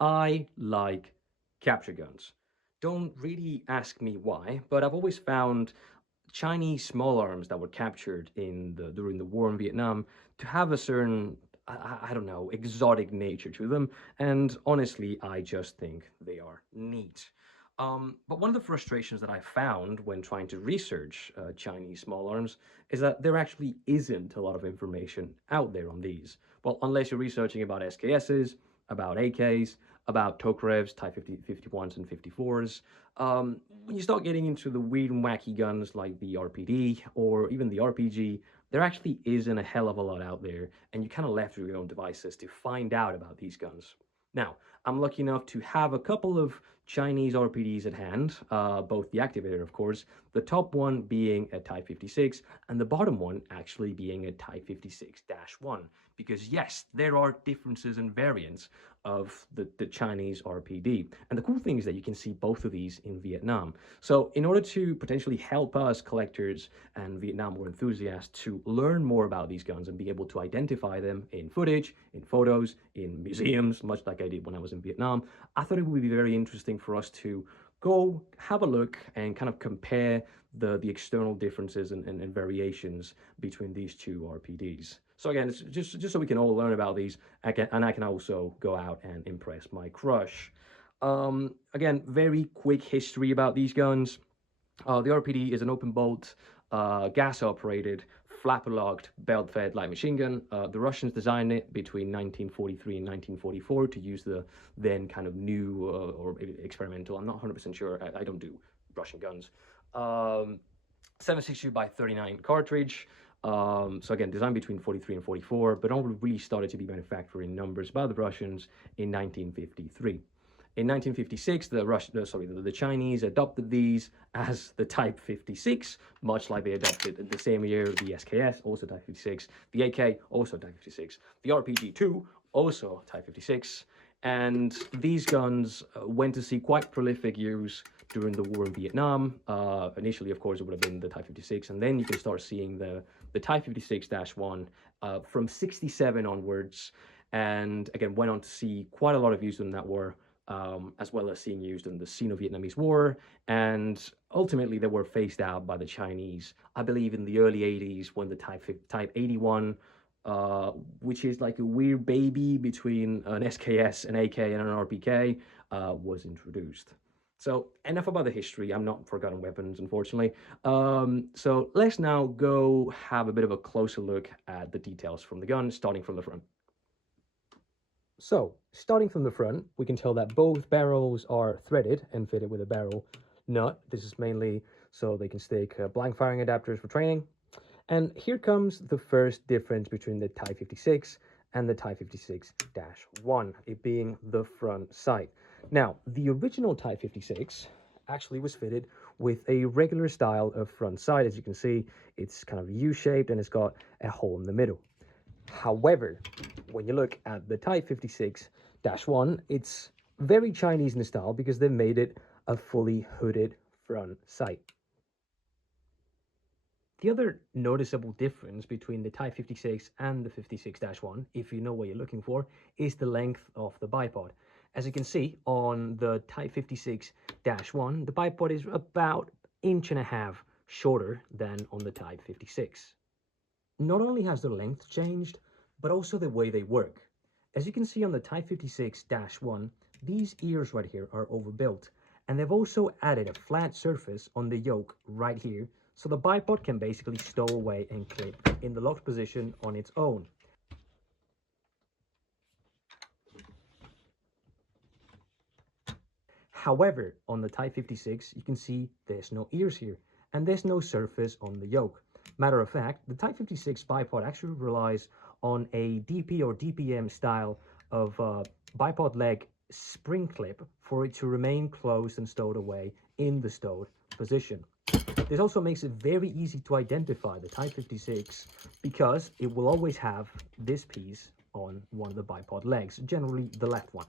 I like capture guns. Don't really ask me why, but I've always found Chinese small arms that were captured during the war in Vietnam to have a certain I don't know, exotic nature to them, and honestly, I just think they are neat. But one of the frustrations that I found when trying to research Chinese small arms is that there actually isn't a lot of information out there on these. Well, unless you're researching about SKSs, about AKs, about Tokarevs, Type 50, 51s, and 54s. When you start getting into the weird and wacky guns like the RPD or even the RPG, there actually isn't a hell of a lot out there, and you kind of left to your own devices to find out about these guns. Now, I'm lucky enough to have a couple of Chinese RPDs at hand, both the activator, of course, the top one being a Type 56, and the bottom one actually being a Type 56-1. Because yes, there are differences and variants of the Chinese RPD. And the cool thing is that you can see both of these in Vietnam. So in order to potentially help us collectors and Vietnam War enthusiasts to learn more about these guns and be able to identify them in footage, in photos, in museums, much like I did when I was in Vietnam, I thought it would be very interesting for us to go have a look and kind of compare the external differences and variations between these two RPDs. So again, it's just so we can all learn about these, and I can also go out and impress my crush. Again, very quick history about these guns. The RPD is an open bolt, gas operated, flapper locked, belt fed light machine gun. The Russians designed it between 1943 and 1944 to use the then kind of new or experimental. I'm not 100% sure. I don't do Russian guns. 7.62 by 39 cartridge. So again, designed between 43 and 44, but only really started to be manufactured in numbers by the Russians in 1953. In 1956, the Chinese adopted these as the Type 56, much like they adopted the same year the SKS, also Type 56, the AK, also Type 56, the RPG-2, also Type 56, and these guns went to see quite prolific use during the war in Vietnam. Initially, of course, it would have been the Type 56, and then you can start seeing the Type 56-1 from 67 onwards, and again, went on to see quite a lot of use in that war. As well as seeing used in the Sino-Vietnamese War, and ultimately they were phased out by the Chinese, I believe, in the early 80s when the Type 81, which is like a weird baby between an SKS, an AK, and an RPK, was introduced. So enough about the history. I'm not forgotten weapons, unfortunately. So let's now go have a bit of a closer look at the details from the gun, starting from the front. So, starting from the front, we can tell that both barrels are threaded and fitted with a barrel nut. This is mainly so they can stick blank firing adapters for training. And here comes the first difference between the Type 56 and the Type 56-1, it being the front sight. Now, the original Type 56 actually was fitted with a regular style of front sight. As you can see, it's kind of U-shaped and it's got a hole in the middle. However, when you look at the Type 56-1, it's very Chinese in style because they made it a fully hooded front sight. The other noticeable difference between the Type 56 and the 56-1, if you know what you're looking for, is the length of the bipod. As you can see on the Type 56-1, the bipod is about 1.5 inches shorter than on the Type 56. Not only has their length changed, but also the way they work. As you can see on the Type 56-1, these ears right here are overbuilt, and they've also added a flat surface on the yoke right here, so the bipod can basically stow away and clip in the locked position on its own. However, on the Type 56, you can see there's no ears here, and there's no surface on the yoke. Matter of fact, the Type 56 bipod actually relies on a DP or DPM style of bipod leg spring clip for it to remain closed and stowed away in the stowed position. This also makes it very easy to identify the Type 56 because it will always have this piece on one of the bipod legs, generally the left one.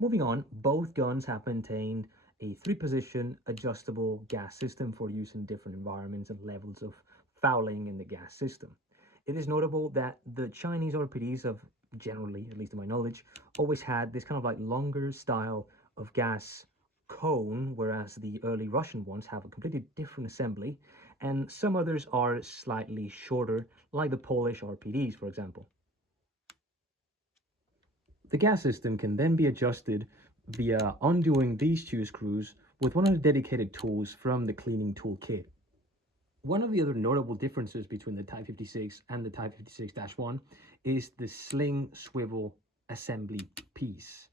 Moving on, both guns have maintained a 3-position adjustable gas system for use in different environments and levels of fouling in the gas system. It is notable that the Chinese RPDs have generally, at least to my knowledge, always had this kind of like longer style of gas cone, whereas the early Russian ones have a completely different assembly, and some others are slightly shorter, like the Polish RPDs, for example. The gas system can then be adjusted via undoing these two screws with one of the dedicated tools from the cleaning toolkit. One of the other notable differences between the Type 56 and the Type 56-1 is the sling swivel assembly piece.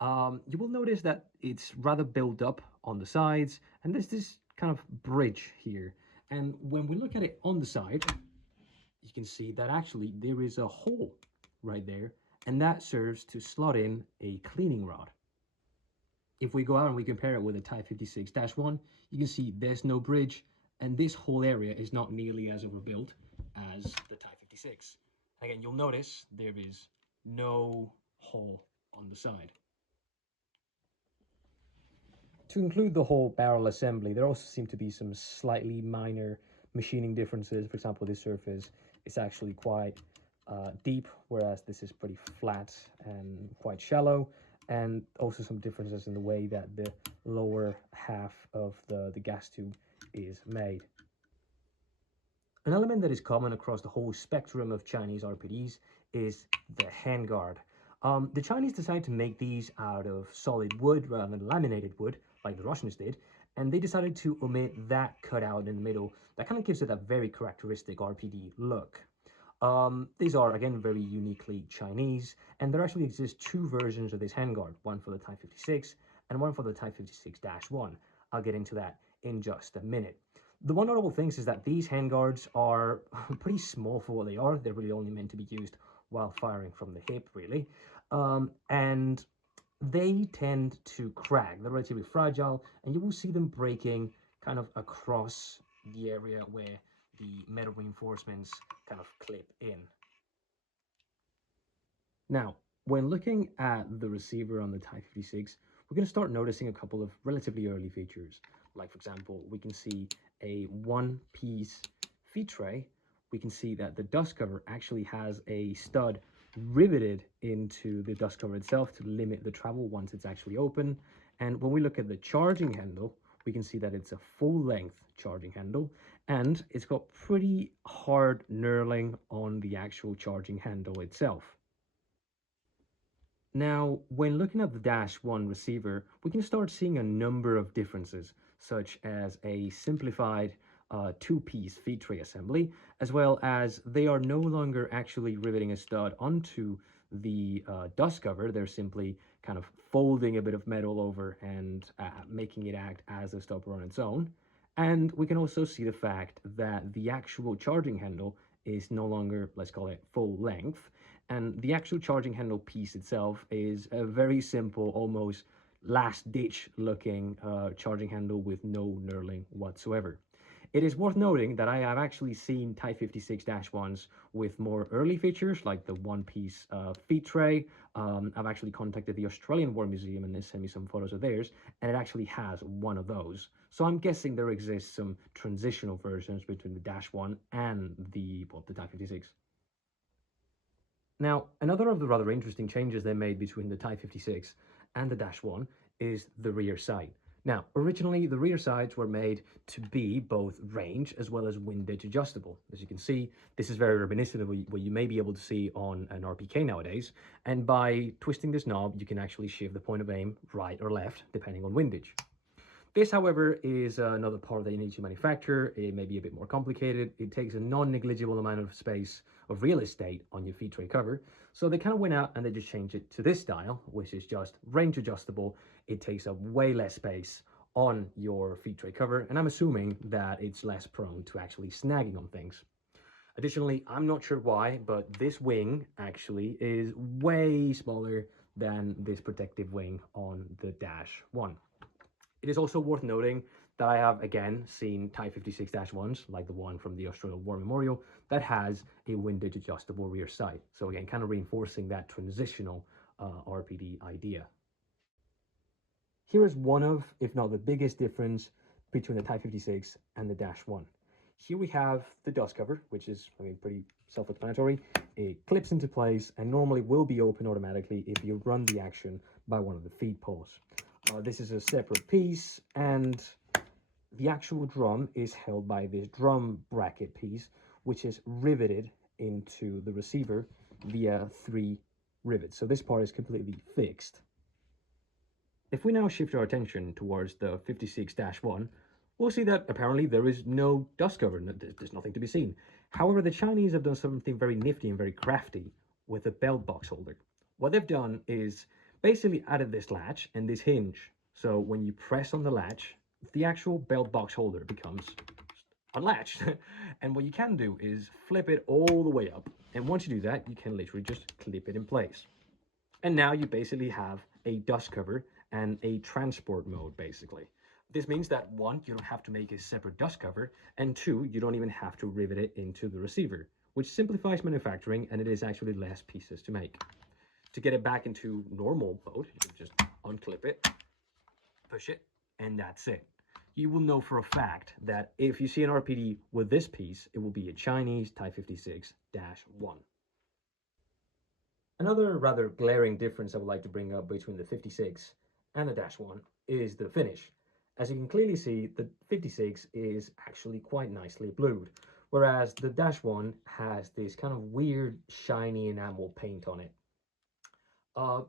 You will notice that it's rather built up on the sides, and there's this kind of bridge here. And when we look at it on the side, you can see that actually there is a hole right there, and that serves to slot in a cleaning rod. If we go out and we compare it with a Type 56-1, you can see there's no bridge, and this whole area is not nearly as overbuilt as the Type 56. Again, you'll notice there is no hole on the side. To include the whole barrel assembly, there also seem to be some slightly minor machining differences. For example, this surface is actually quite deep, whereas this is pretty flat and quite shallow, and also some differences in the way that the lower half of the gas tube is made. An element that is common across the whole spectrum of Chinese RPDs is the handguard. The Chinese decided to make these out of solid wood rather than laminated wood, like the Russians did, and they decided to omit that cutout in the middle that kind of gives it a very characteristic RPD look. These are, again, very uniquely Chinese, and there actually exist two versions of this handguard, one for the Type 56 and one for the Type 56-1. I'll get into that in just a minute. The one notable thing is that these handguards are pretty small for what they are. They're really only meant to be used while firing from the hip, really. And they tend to crack. They're relatively fragile, and you will see them breaking kind of across the area where the metal reinforcements kind of clip in. Now, when looking at the receiver on the Type 56, we're going to start noticing a couple of relatively early features. Like, for example, we can see a one-piece Feedtray. We can see that the dust cover actually has a stud riveted into the dust cover itself to limit the travel once it's actually open. And when we look at the charging handle, we can see that it's a full-length charging handle, and it's got pretty hard knurling on the actual charging handle itself. Now, when looking at the Dash 1 receiver, we can start seeing a number of differences, such as a simplified two-piece Feedtray assembly, as well as they are no longer actually riveting a stud onto the dust cover. They're simply kind of folding a bit of metal over and making it act as a stopper on its own. And we can also see the fact that the actual charging handle is no longer, let's call it, full length. And the actual charging handle piece itself is a very simple, almost last-ditch looking charging handle with no knurling whatsoever. It is worth noting that I have actually seen Type 56-1s with more early features, like the one-piece Feedtray. I've actually contacted the Australian War Museum and they sent me some photos of theirs, and it actually has one of those. So I'm guessing there exists some transitional versions between the Dash 1 and the Type 56. Now, another of the rather interesting changes they made between the Type 56 and the Dash 1 is the rear sight. Now, originally, the rear sights were made to be both range as well as windage adjustable. As you can see, this is very reminiscent of what you may be able to see on an RPK nowadays. And by twisting this knob, you can actually shift the point of aim right or left, depending on windage. This, however, is another part that you need to manufacture. It may be a bit more complicated. It takes a non-negligible amount of space of real estate on your Feedtray cover. So they kind of went out and they just changed it to this style, which is just range adjustable. It takes up way less space on your Feedtray cover, and I'm assuming that it's less prone to actually snagging on things. Additionally, I'm not sure why, but this wing actually is way smaller than this protective wing on the Dash 1. It is also worth noting that I have, again, seen Type 56-1s, like the one from the Australian War Memorial, that has a windage adjustable rear sight. So again, kind of reinforcing that transitional RPD idea. Here is one of, if not the biggest difference between the Type 56 and the Dash 1. Here we have the dust cover, which is, I mean, pretty self-explanatory. It clips into place and normally will be open automatically if you run the action by one of the feed paws. This is a separate piece, and the actual drum is held by this drum bracket piece, which is riveted into the receiver via 3 rivets. So this part is completely fixed. If we now shift our attention towards the 56-1, we'll see that apparently there is no dust cover. There's nothing to be seen. However, the Chinese have done something very nifty and very crafty with the belt box holder. What they've done is basically added this latch and this hinge. So when you press on the latch, the actual belt box holder becomes unlatched. And what you can do is flip it all the way up. And once you do that, you can literally just clip it in place. And now you basically have a dust cover and a transport mode, basically. This means that 1, you don't have to make a separate dust cover, and 2, you don't even have to rivet it into the receiver, which simplifies manufacturing, and it is actually less pieces to make. To get it back into normal mode, you just unclip it, push it, and that's it. You will know for a fact that if you see an RPD with this piece, it will be a Chinese Type 56-1. Another rather glaring difference I would like to bring up between the 56 and the -1 is the finish. As you can clearly see, the 56 is actually quite nicely blued, whereas the -1 has this kind of weird shiny enamel paint on it.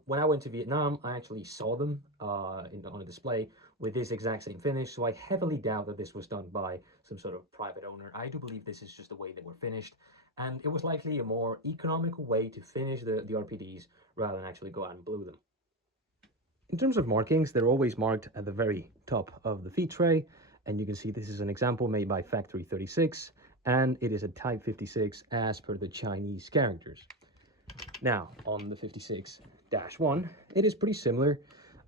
When I went to Vietnam, I actually saw them on a display with this exact same finish, so I heavily doubt that this was done by some sort of private owner. I do believe this is just the way they were finished, and it was likely a more economical way to finish the RPDs rather than actually go out and blue them. In terms of markings, they're always marked at the very top of the Feedtray, and you can see this is an example made by Factory 36, and it is a Type 56 as per the Chinese characters. Now, on the 56-1, it is pretty similar.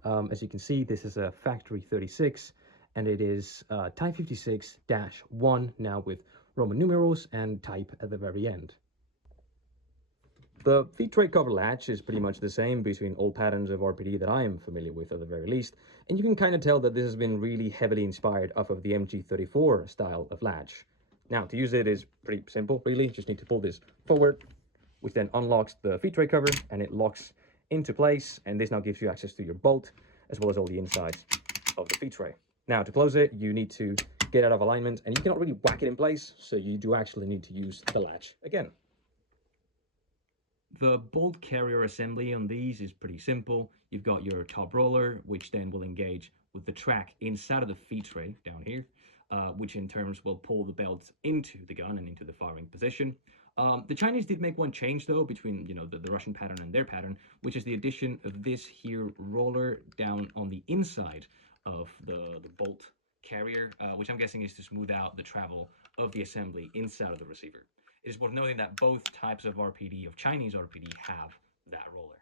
As you can see, this is a Factory 36, and it is Type 56-1, now with Roman numerals and type at the very end. The Feedtray cover latch is pretty much the same between all patterns of RPD that I am familiar with at the very least, and you can kind of tell that this has been really heavily inspired off of the MG34 style of latch. Now, to use it is pretty simple, really. Just need to pull this forward, which then unlocks the Feedtray cover, and it locks into place, and this now gives you access to your bolt, as well as all the insides of the Feedtray. Now, to close it, you need to get out of alignment, and you cannot really whack it in place, so you do actually need to use the latch again. The bolt carrier assembly on these is pretty simple. You've got your top roller, which then will engage with the track inside of the Feedtray down here, which in turn will pull the belt into the gun and into the firing position. The Chinese did make one change though between the Russian pattern and their pattern, which is the addition of this here roller down on the inside of the bolt carrier, which I'm guessing is to smooth out the travel of the assembly inside of the receiver. It is worth noting that both types of RPD, of Chinese RPD, have that roller.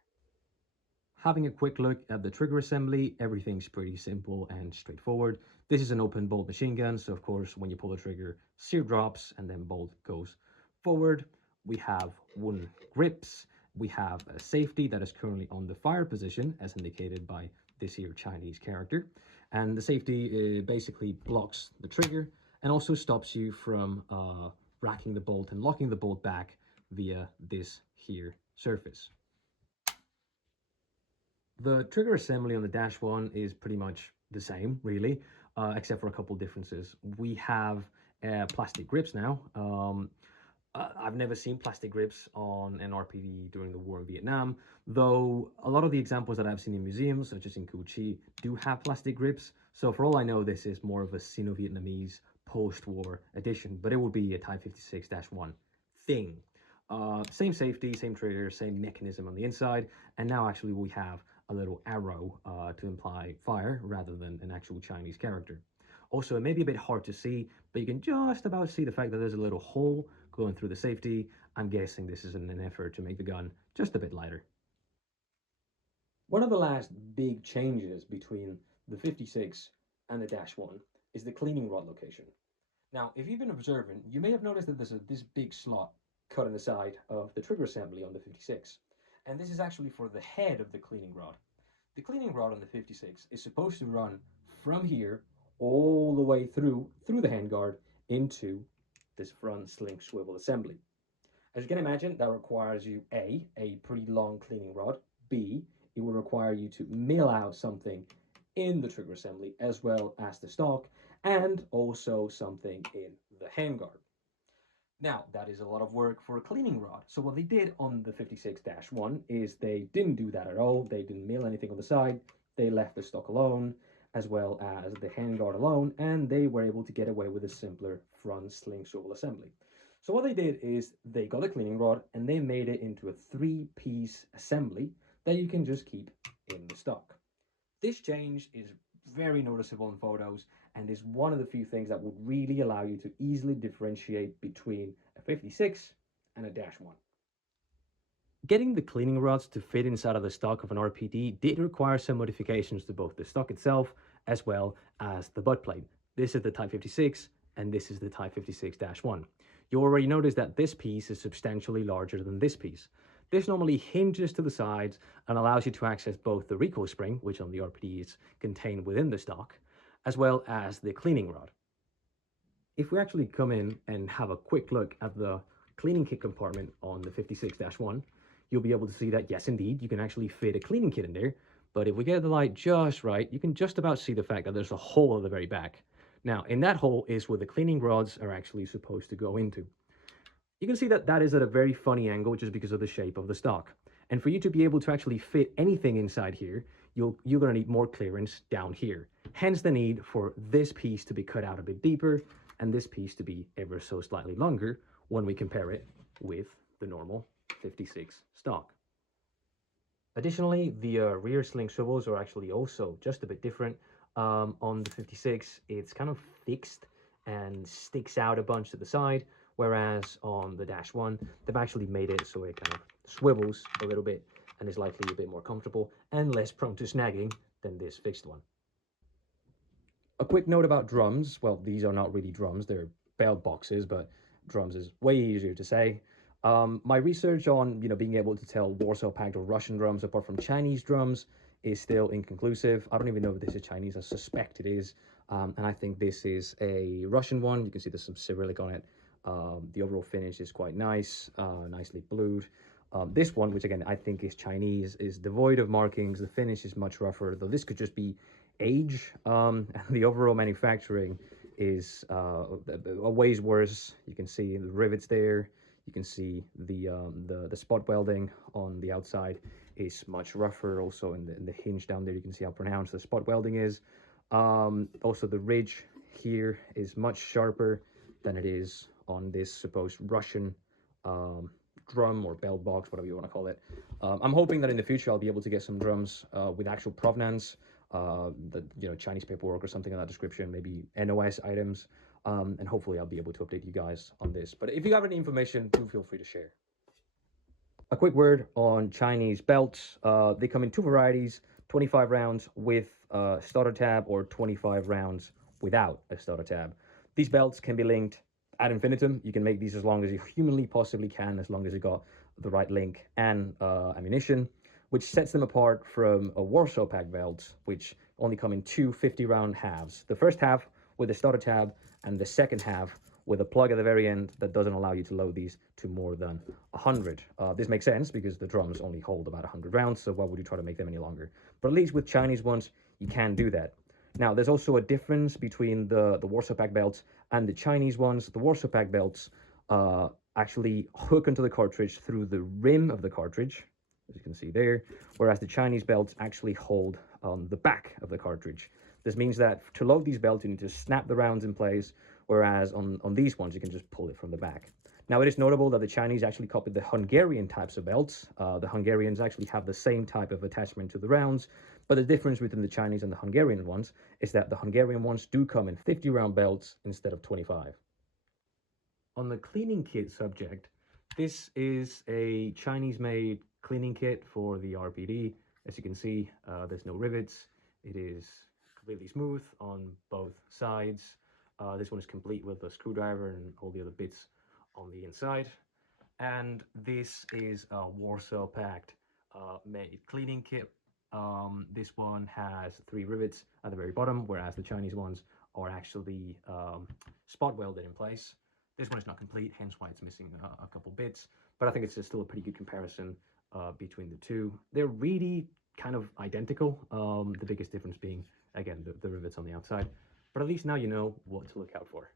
Having a quick look at the trigger assembly, everything's pretty simple and straightforward. This is an open bolt machine gun, so of course when you pull the trigger, sear drops and then bolt goes forward. We have wooden grips. We have a safety that is currently on the fire position, as indicated by this here Chinese character. And the safety basically blocks the trigger and also stops you from racking the bolt and locking the bolt back via this here surface. The trigger assembly on the -1 is pretty much the same, really, except for a couple differences. We have plastic grips now. I've never seen plastic grips on an RPD during the war in Vietnam, though a lot of the examples that I've seen in museums, such as in Cu Chi, do have plastic grips. So for all I know, this is more of a Sino-Vietnamese post-war edition, but it would be a Type 56-1 thing. Same safety, same trigger, same mechanism on the inside, and now actually we have a little arrow to imply fire rather than an actual Chinese character. Also, it may be a bit hard to see, but you can just about see the fact that there's a little hole going through the safety. I'm guessing this is in an effort to make the gun just a bit lighter. One of the last big changes between the 56 and the -1 is the cleaning rod location. Now, if you've been observing, you may have noticed that there's this big slot cut in the side of the trigger assembly on the 56. And this is actually for the head of the cleaning rod. The cleaning rod on the 56 is supposed to run from here all the way through the handguard into this front sling swivel assembly. As you can imagine, that requires you a pretty long cleaning rod, B, it will require you to mill out something in the trigger assembly as well as the stock, and also something in the handguard. Now, that is a lot of work for a cleaning rod. So what they did on the 56-1 is they didn't do that at all. They didn't mill anything on the side. They left the stock alone, as well as the handguard alone, and they were able to get away with a simpler front sling swivel assembly. So what they did is they got a cleaning rod and they made it into a three-piece assembly that you can just keep in the stock. This change is very noticeable in photos and is one of the few things that would really allow you to easily differentiate between a 56 and a dash 1. Getting the cleaning rods to fit inside of the stock of an RPD did require some modifications to both the stock itself as well as the butt plate. This is the Type 56 and this is the Type 56-1. You already noticed that this piece is substantially larger than this piece. This normally hinges to the sides and allows you to access both the recoil spring, which on the RPD is contained within the stock, as well as the cleaning rod. If we actually come in and have a quick look at the cleaning kit compartment on the 56-1, you'll be able to see that, yes, indeed, you can actually fit a cleaning kit in there. But if we get the light just right, you can just about see the fact that there's a hole at the very back. Now, in that hole is where the cleaning rods are actually supposed to go into. You can see that that is at a very funny angle just because of the shape of the stock. And for you to be able to actually fit anything inside here, you're going to need more clearance down here. Hence the need for this piece to be cut out a bit deeper and this piece to be ever so slightly longer when we compare it with the normal 56 stock. Additionally, the rear sling swivels are actually also just a bit different. On the 56, it's kind of fixed and sticks out a bunch to the side, whereas on the dash 1, they've actually made it so it kind of swivels a little bit and is likely a bit more comfortable and less prone to snagging than this fixed one. A quick note about drums. Well, these are not really drums, they're belt boxes, but drums is way easier to say. My research on being able to tell Warsaw Pact or Russian drums apart from Chinese drums is still inconclusive. I don't even know if this is Chinese. I suspect it is, and I think this is a Russian one. You can see there's some Cyrillic on it. The overall finish is quite nice, nicely blued. This one, which again I think is Chinese, is devoid of markings. The finish is much rougher, though this could just be age. The overall manufacturing is a ways worse. You can see the rivets there. You can see the spot welding on the outside is much rougher. Also in the hinge down there, you can see how pronounced the spot welding is. Also the ridge here is much sharper than it is on this supposed Russian drum or belt box, whatever you want to call it. I'm hoping that in the future I'll be able to get some drums with actual provenance, the Chinese paperwork or something in that description, maybe NOS items, and hopefully I'll be able to update you guys on this. But if you have any information, do feel free to share. A quick word on Chinese belts. They come in two varieties: 25 rounds with a starter tab or 25 rounds without a starter tab. These belts can be linked ad infinitum. You can make these as long as you humanly possibly can, as long as you got the right link and ammunition, which sets them apart from a Warsaw Pact belt, which only come in two 50-round halves. The first half with a starter tab and the second half with a plug at the very end that doesn't allow you to load these to more than 100. This makes sense because the drums only hold about 100 rounds, so why would you try to make them any longer? But at least with Chinese ones, you can do that. Now, there's also a difference between the Warsaw Pact belts and the Chinese ones. The Warsaw Pact belts actually hook into the cartridge through the rim of the cartridge, as you can see there, whereas the Chinese belts actually hold on the back of the cartridge. This means that to load these belts, you need to snap the rounds in place, whereas on these ones, you can just pull it from the back. Now, it is notable that the Chinese actually copied the Hungarian types of belts. The Hungarians actually have the same type of attachment to the rounds, but the difference between the Chinese and the Hungarian ones is that the Hungarian ones do come in 50-round belts instead of 25. On the cleaning kit subject, this is a Chinese-made cleaning kit for the RPD. As you can see, there's no rivets. It is completely smooth on both sides. This one is complete with a screwdriver and all the other bits on the inside. And this is a Warsaw Pact made cleaning kit. This one has 3 rivets at the very bottom, whereas the Chinese ones are actually spot welded in place. This one is not complete, hence why it's missing a couple bits. But I think it's still a pretty good comparison between the two. They're really kind of identical. The biggest difference being, again, the rivets on the outside. But at least now you know what to look out for.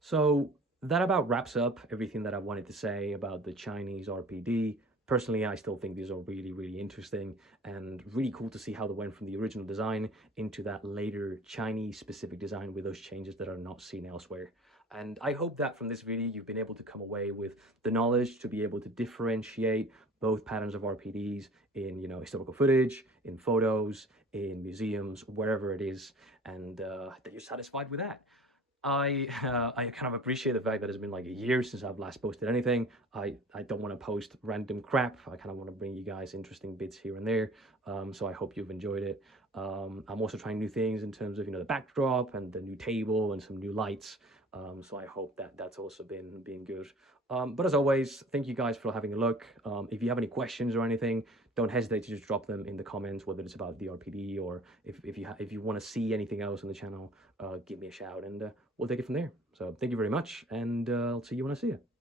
So that about wraps up everything that I wanted to say about the Chinese RPD. Personally, I still think these are really, really interesting and really cool to see how they went from the original design into that later Chinese specific design with those changes that are not seen elsewhere. And I hope that from this video, you've been able to come away with the knowledge to be able to differentiate both patterns of RPDs in, historical footage, in photos, in museums, wherever it is, and that you're satisfied with that. I kind of appreciate the fact that it's been like a year since I've last posted anything. I don't want to post random crap. I kind of want to bring you guys interesting bits here and there. So I hope you've enjoyed it. I'm also trying new things in terms of the backdrop and the new table and some new lights. So I hope that that's also been good. But as always, thank you guys for having a look. If you have any questions or anything, don't hesitate to just drop them in the comments, whether it's about the RPD or if you want to see anything else on the channel, give me a shout and we'll take it from there. So thank you very much, and I'll see you when I see you.